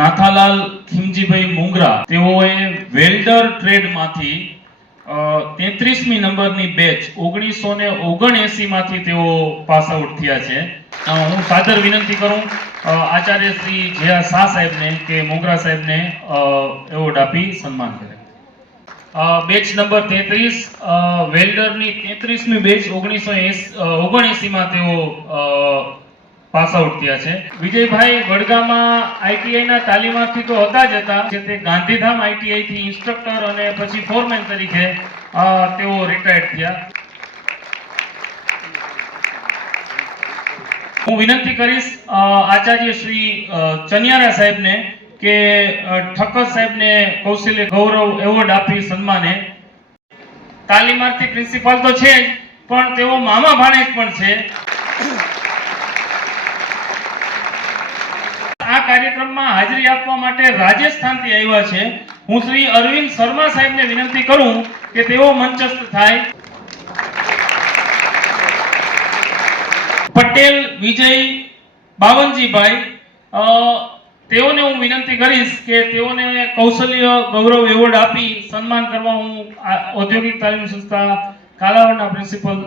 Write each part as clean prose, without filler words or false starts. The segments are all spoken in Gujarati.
નાથાલાલ ખીમજીભાઈ મુંગરા, તેઓએ વેલ્ડર ટ્રેડમાંથી 33મી નંબરની બેચ 1979 માંથી તેઓ પાસ આઉટ થયા છે. હું સાદર વિનંતી કરું આચાર્ય શ્રી જે શાહ સાહેબને કે મુંગરા સાહેબને એવોર્ડ આપી સન્માન કરે. બેચ નંબર 33 વેલ્ડરની 33મી બેચ 1979 માં તેઓ પાસ આઉટ થયા છે. વિજયભાઈ વડગામાં આઈટીઆઈ ના તાલીમાર્થી તો હતા જ હતા, તે ગાંધીધામ આઈટીઆઈ થી ઇન્સ્ટ્રક્ટર અને પછી ફોરમેન તરીકે તેઓ રિટાયર્ડ થયા. હું વિનંતી કરીશ આચાર્ય શ્રી ચનિયારા સાહેબને કે ઠક્કર સાહેબને કૌશલ્ય ગૌરવ એવોર્ડ આપી સન્માને. તાલીમાર્થી પ્રિન્સિપાલ તો છે જ, પણ તેઓ મામા ભાણેજ પણ છે. આ કાર્યક્રમમાં હાજરી આપવા માટે રાજસ્થાનથી આવ્યા છે. હું શ્રી અરવિંદ શર્મા સાહેબને વિનંતી કરું કે તેઓ મંચસ્થ થાય. પટેલ વિજય બાવનજીભાઈ, તેઓને હું વિનંતી કરીશ કે તેઓને કૌશલ્ય ગૌરવ એવોર્ડ આપી સન્માન કરવા હું ઔદ્યોગિક તાલીમ સંસ્થા કાલાવડના પ્રિન્સિપલ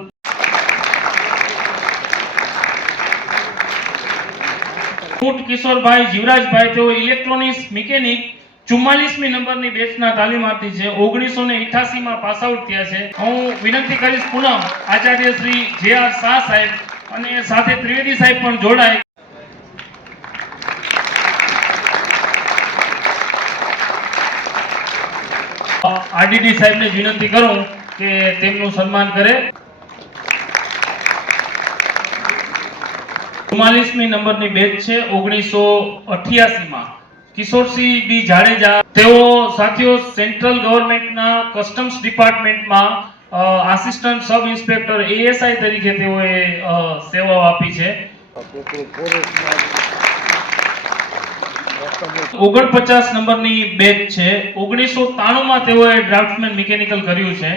કિશોરભાઈ જીવરાજભાઈ, તેઓ ઇલેક્ટ્રોનિક્સ મિકેનિક 44મી નંબરની બેચના તાલીમાર્થી છે. 1988 માં પાસ આઉટ થયા છે. હું વિનંતી કરીશ પૂનમ આચાર્ય શ્રી જે આર શાહ સાહેબ અને સાથે ત્રિવેદી સાહેબ પણ જોડાય. આરડીડી સાહેબને વિનંતી કરું કે તેમનું સન્માન કરે. 44મી નંબરની બેચ છે 1988 માં કિશોરસિંહ બી જાડેજા, તેઓ સાથીઓ સેન્ટ્રલ ગવર્નમેન્ટના કસ્ટમ્સ ડિપાર્ટમેન્ટમાં આસિસ્ટન્ટ સબ ઇન્સ્પેક્ટર એએસઆઈ તરીકે તેઓએ સેવાઓ આપી છે. 49 નંબરની બેચ છે 1993 માં તેઓએ ડ્રાફ્ટમેન મિકેનિકલ કર્યું છે.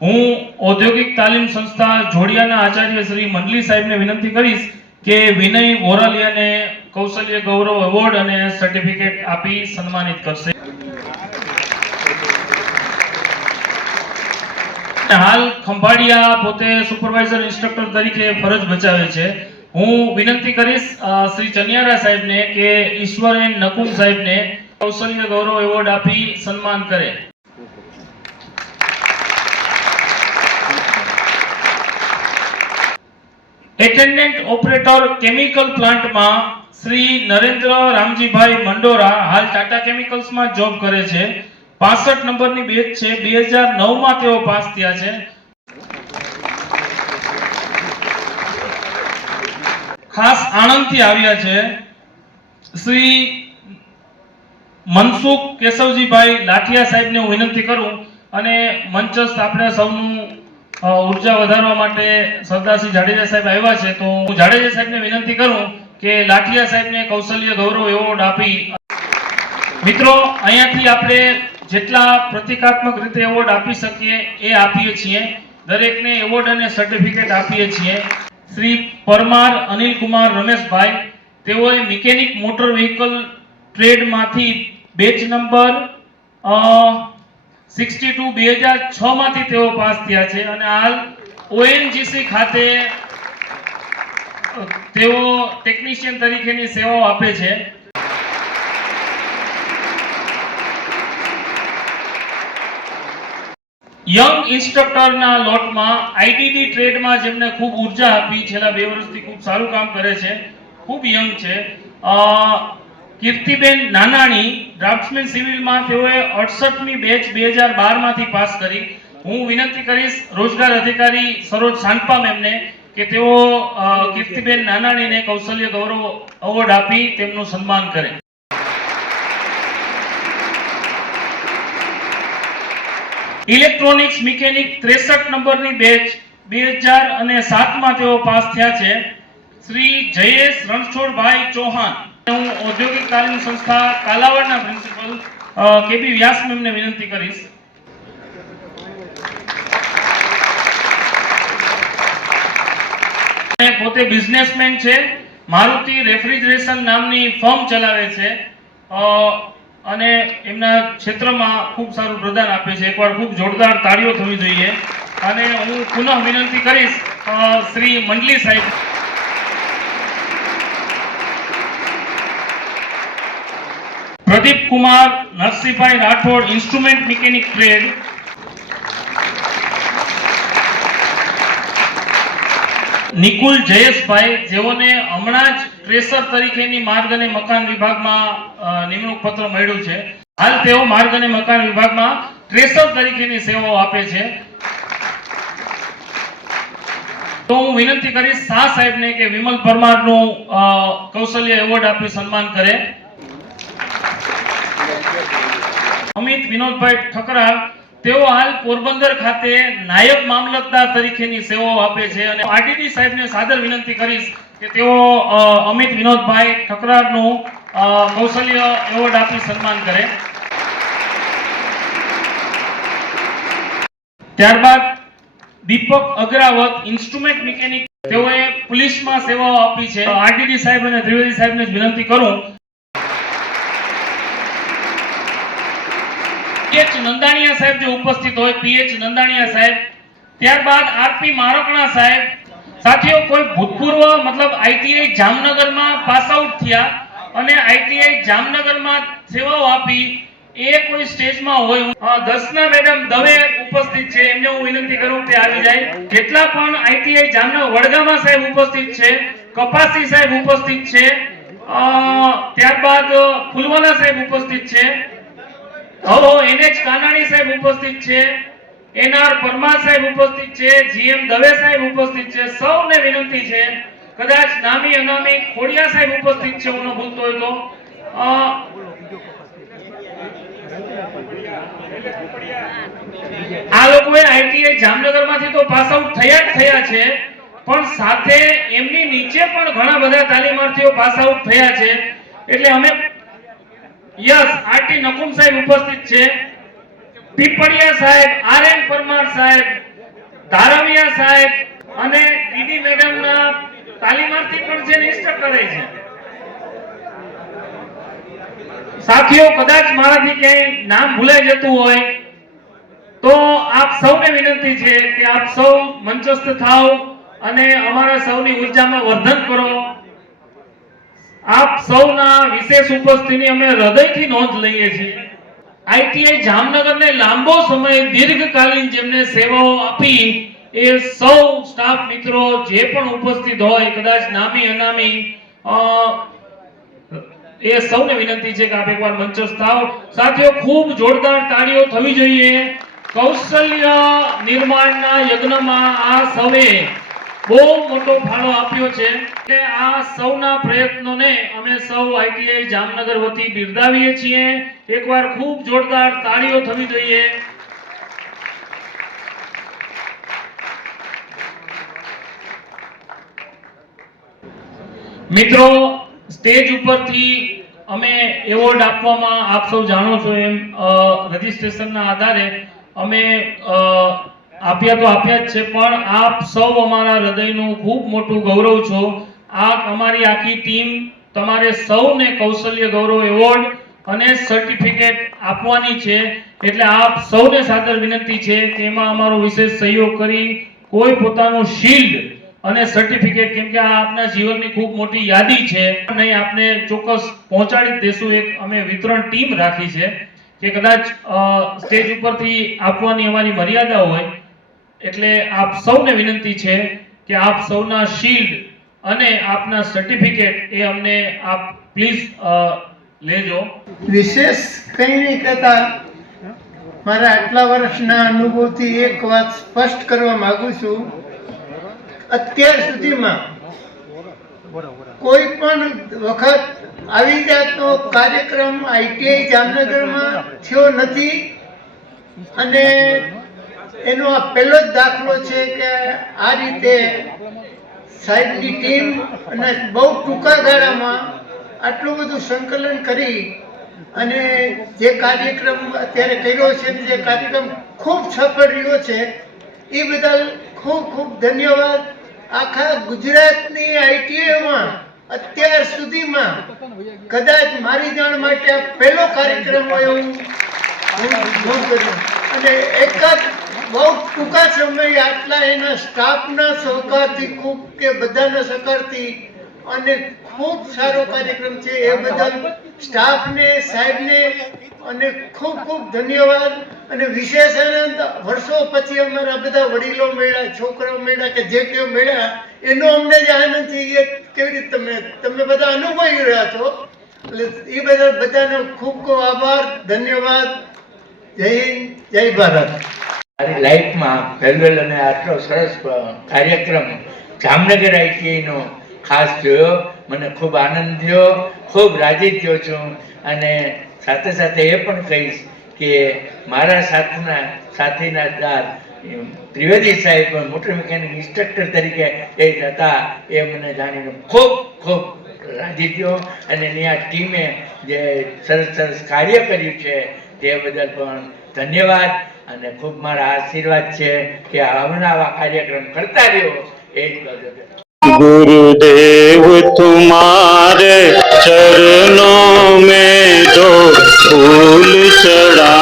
હું ઔદ્યોગિક તાલીમ સંસ્થા જોડિયાના આચાર્ય શ્રી મંડલી સાહેબને વિનંતી કરીશ કે વિનય મોરાલિયાને કૌશલ્ય ગૌરવ એવોર્ડ અને સર્ટિફિકેટ આપી સન્માનિત કરશે. હાલ ખંભાળિયા પોતે સુપરવાઇઝર ઇન્સ્ટ્રક્ટર તરીકે ફરજ બજાવે છે. હું વિનંતી કરીશ શ્રી ચનિયારા સાહેબને કે ઈશ્વરન નકુમ સાહેબને કૌશલ્ય ગૌરવ એવોર્ડ આપી સન્માન કરે. એટેન્ડન્ટ ઓપરેટર કેમિકલ પ્લાન્ટમાં શ્રી નરેન્દ્ર રામજીભાઈ મંડોરા, હાલ ટાટા કેમિકલ્સમાં જોબ કરે છે. 65 નંબરની બેચ છે 2009 માં તેઓ પાસ થયા છે. ખાસ આણંદથી આવ્યા છે શ્રી મનસુખ કેશવજીભાઈ લાઠિયા સાહેબને હું વિનંતી કરું અને મંચસ્થ આપણે સૌનું ઉર્જા વધારવા માટે સરદારસિંહ જાડેજા સાહેબ આવ્યા છે, તો હું જાડેજા સાહેબને વિનંતી કરું કે લાઠિયા સાહેબને કૌશલ્ય ગૌરવ એવોર્ડ આપી. મિત્રો, અહીંયાથી આપણે જેટલા પ્રતિકાત્મક રીતે એવોર્ડ આપી શકીએ એ આપીએ છીએ. દરેકને એવોર્ડ અને સર્ટિફિકેટ આપીએ છીએ. શ્રી પરમાર અનિલકુમાર રમેશભાઈ, તેઓએ મિકેનિક મોટર વ્હીકલ ટ્રેડમાંથી બેચ નંબર 62 2006 માંથી તેઓ પાસ થયા છે અને હાલ ઓએનજીસી ખાતે તેઓ ટેકનિશિયન તરીકેની સેવાઓ આપે છે. યંગ ઇન્સ્ટ્રક્ટરના લોટમાં આઈડીડી ટ્રેડમાં જેમને ખૂબ ઉર્જા આપી, છેલ્લા 2 વર્ષથી ખૂબ સારું કામ કરે છે, ખૂબ યંગ છે. કીર્તિબેન નાનાણી, ડ્રાફ્ટ્સમેન સિવિલમાં તેઓએ 68મી બેચ 2012 માંથી પાસ કરી. હું વિનંતી કરીશ રોજગાર અધિકારી સરોજ સાનપા મેમને કે તેઓ કીર્તિબેન નાનાણીને કૌશલ્ય ગૌરવ એવોર્ડ આપી તેમનું સન્માન કરે. ઇલેક્ટ્રોનિક્સ મિકેનિક 63 નંબરની બેચ 2007 માં તેઓ પાસ થયા છે. શ્રી જયેશ રણછોડભાઈ ચૌહાણ, હું ઔદ્યોગિક તાલીમ સંસ્થા કાલાવડના પ્રિન્સિપલ કેબી વ્યાસ મેમને વિનંતી કરીશ. પોતે બિઝનેસમેન છે, મારુતિ રેફ્રિજરેશન નામની ફર્મ ચલાવે છે. અને એમના ક્ષેત્રમાં ખૂબ સારું પ્રદાન આપે છે. એકવાર ખૂબ જોરદાર તાળીઓ થવી જોઈએ. અને હું પુનઃ વિનંતી કરીશ શ્રી મંડલી સાહેબ. Pradeep Kumar Narsinhbhai Rathod, instrument mechanic trade. Nikul Jayeshbhai, જેઓને હમણાં જ ટ્રેસર તરીકેની માર્ગ અને મકાન વિભાગમાં નિમણૂક પત્ર મળ્યું છે. હાલ તેઓ માર્ગ અને મકાન વિભાગમાં ટ્રેસર તરીકેની સેવાઓ આપે છે. તો હું વિનંતી કરીશ શાહ સાહેબને કે વિમલ પરમારનું કૌશલ્ય એવોર્ડ આપી સન્માન કરે. અમિત વિનોદભાઈ ઠકરાર, તેઓ હાલ પોરબંદર ખાતે નાયબ મામલતદાર તરીકેની સેવાઓ આપે છે. અને આરડીડી સાહેબને સાદર વિનંતી કરીશ કે તેઓ અમિત વિનોદભાઈ ઠકરારનું કૌશલ્ય એવોર્ડ આપી સન્માન કરે. ત્યારબાદ દીપક અગ્રાવત, ઇન્સ્ટ્રુમેન્ટ મિકેનિક, તેઓએ પોલીસમાં સેવાઓ આપી છે. આરડીડી સાહેબ અને ત્રિવેદી સાહેબને વિનંતી કરું. પીએચ નંદાણીયા સાહેબ જો ઉપસ્થિત હોય, પીએચ નંદાણીયા સાહેબ. ત્યારબાદ આરપી મારકણા સાહેબ. સાથીઓ, કોઈ ભૂતપૂર્વ મતલબ આઈટીઆઈ જામનગરમાં પાસ આઉટ થયા અને આઈટીઆઈ જામનગરમાં સેવાઓ આપી એ કોઈ સ્ટેજમાં હોય. દર્શના મેડમ દવે ઉપસ્થિત છે, એમને હું વિનંતી કરું કે આવી જાય. જેટલા પણ આઈટીઆઈ જામનગર, વડગામા સાહેબ ઉપસ્થિત છે, કપાસી સાહેબ ઉપસ્થિત છે, ત્યારબાદ ફુલવાલા સાહેબ ઉપસ્થિત છે, એનએચ કાનાણી સાહેબ ઉપસ્થિત છે, એનઆર પરમાર સાહેબ ઉપસ્થિત છે, જીએમ દવે સાહેબ ઉપસ્થિત છે. સૌને વિનંતી છે, કદાચ નામી અનામી ખોડિયા સાહેબ ઉપસ્થિત છે, હું ન ભૂલતો હોય તો. આ લોકોએ આઈટીઆઈ જામનગરમાંથી તો પાસ આઉટ થયા છે, પણ સાથે એમની નીચે પણ ઘણા બધા તાલીમાર્થીઓ પાસ આઉટ થયા છે. એટલે અમે યસ, આરટી નકુમ સાહેબ ઉપસ્થિત છે, પીપળિયા સાહેબ, આરએન પરમાર સાહેબ, ધારાવિયા સાહેબ અને ડીડી મેડમના તાલીમાર્થી પણ છે, ઇન્સ્ટ્રક્ટર છે. સાથીઓ, કદાચ મારાથી ક્યાંય નામ ભૂલાઈ જતું હોય તો આપ સૌને વિનંતી છે કે આપ સૌ મંચસ્થ થાઓ અને અમારા સૌની ઉર્જામાં વર્ધન કરો. આપ સૌના વિશેષ ઉપસ્થિતિની અમે હૃદયથી નોંધ લઈએ છીએ. આઈટીઆઈ જામનગરને લાંબો સમય દીર્ઘકાલીન જેમને સેવાઓ આપી એ સૌ સ્ટાફ મિત્રો જે પણ ઉપસ્થિત હોય, કદાચ નામી અનામી, એ સૌને વિનંતી છે કે આપ એકવાર મંચસ્થ થાઓ. સાથીઓ, ખૂબ જોરદાર તાળીઓ થવી જોઈએ. કૌશલ્ય નિર્માણના યજ્ઞમાં આ સૌએ બહુ મોટો ફાળો આપ્યો છે. કે આ સૌના પ્રયત્નોને અમે સૌ આઈટીઆઈ જામનગર વતી બિરદાવીએ છીએ. એકવાર ખૂબ જોરદાર તાળીઓ થવી જોઈએ. મિત્રો, સ્ટેજ ઉપરથી અમે એવોર્ડ આપવામાં આપ સૌ જાણો છો એમ રજિસ્ટ્રેશનના આધારે અમે આપ્યા જ છે, પણ આપ સૌ અમારા હૃદયનું ખૂબ મોટું ગૌરવ છો. આ અમારી આખી ટીમ તમારે સૌને કૌશલ્ય ગૌરવ એવોર્ડ અને સર્ટિફિકેટ આપવાની છે. એટલે આપ સૌને સાદર વિનંતી છે કે એમાં અમારો વિશેષ સહયોગ કરી કોઈ પોતાનું શિલ્ડ અને સર્ટિફિકેટ, કેમ કે આ આપના જીવનની ખૂબ મોટી યાદી છે, નહીં આપને ચોક્કસ પહોંચાડી દેશું. એક અમે વિતરણ ટીમ રાખી છે કે કદાચ સ્ટેજ ઉપરથી આપવાની અમારી મર્યાદા હોય, એટલે આપ સૌને વિનંતી છે કે આપ સૌના શિલ્ડ અને આપના સર્ટિફિકેટ એ અમને આપ પ્લીઝ લેજો. વિશેષ કંઈ નહીં કહેતા, મારા આટલા વર્ષના અનુભવથી એક વાત સ્પષ્ટ કરવા માંગુ છું. અત્યાર સુધીમાં કોઈ પણ વખત આવી જાતનો કાર્યક્રમ આઈટીઆઈ જામનગરમાં થયો નથી અને એનો આ પહેલો જ દાખલો છે કે આ રીતે સાહેબની ટીમ અને બહુ ટૂંકા ગાળામાં આટલું બધું સંકલન કરી અને જે કાર્યક્રમ અત્યારે કર્યો છે, જે કાર્યક્રમ ખૂબ સફળ રહ્યો છે, એ બદલ ખૂબ ખૂબ ધન્યવાદ. આખા ગુજરાતની આઈટીઆઈમાં અત્યાર સુધીમાં કદાચ મારી જાણ માટે આ પહેલો કાર્યક્રમ હોય એવું હું નોંધ કરું. અને એક જ બહુ ટૂંકા સમયે આટલા એના સ્ટાફના સહકારથી ખૂબ કે બધાના સહકારથી અને ખૂબ સારો કાર્યક્રમ છે એ બદલ સ્ટાફને સાહેબને અને ખૂબ ખૂબ ધન્યવાદ. અને વિશેષ આનંદ વર્ષો પછી અમારા બધા વડીલો મળ્યા, છોકરાઓ મળ્યા કે જે કેવો મળ્યા એનો અમને જે આનંદ છે એ કેવી રીતે તમે બધા અનુભવી રહ્યા છો. એટલે એ બધા બધાનો ખૂબ ખૂબ આભાર, ધન્યવાદ. જય હિન્દ, જય ભારત. મારી લાઈફમાં પહેલો અને આટલો સરસ કાર્યક્રમ જામનગર આઈટીઆઈનો ખાસ જોયો. મને ખૂબ આનંદ થયો, ખૂબ રાજી થયો છું. અને સાથે સાથે એ પણ કહીશ કે મારા સાથીદાર ત્રિવેદી સાહેબ પણ મોટર મિકેનિક ઇન્સ્ટ્રક્ટર તરીકે એ હતા. એ મને જાણીને ખૂબ ખૂબ રાજી થયો. અને એની આ ટીમે જે સરસ કાર્ય કર્યું છે તે બદલ પણ ધન્યવાદ. અને ખૂબ મારા આશીર્વાદ છે કે આવા કાર્યક્રમ કરતા રહ્યો. એ જ બાબત. गुरुदेव तुम्हारे चरणों में दो फूल चढ़ा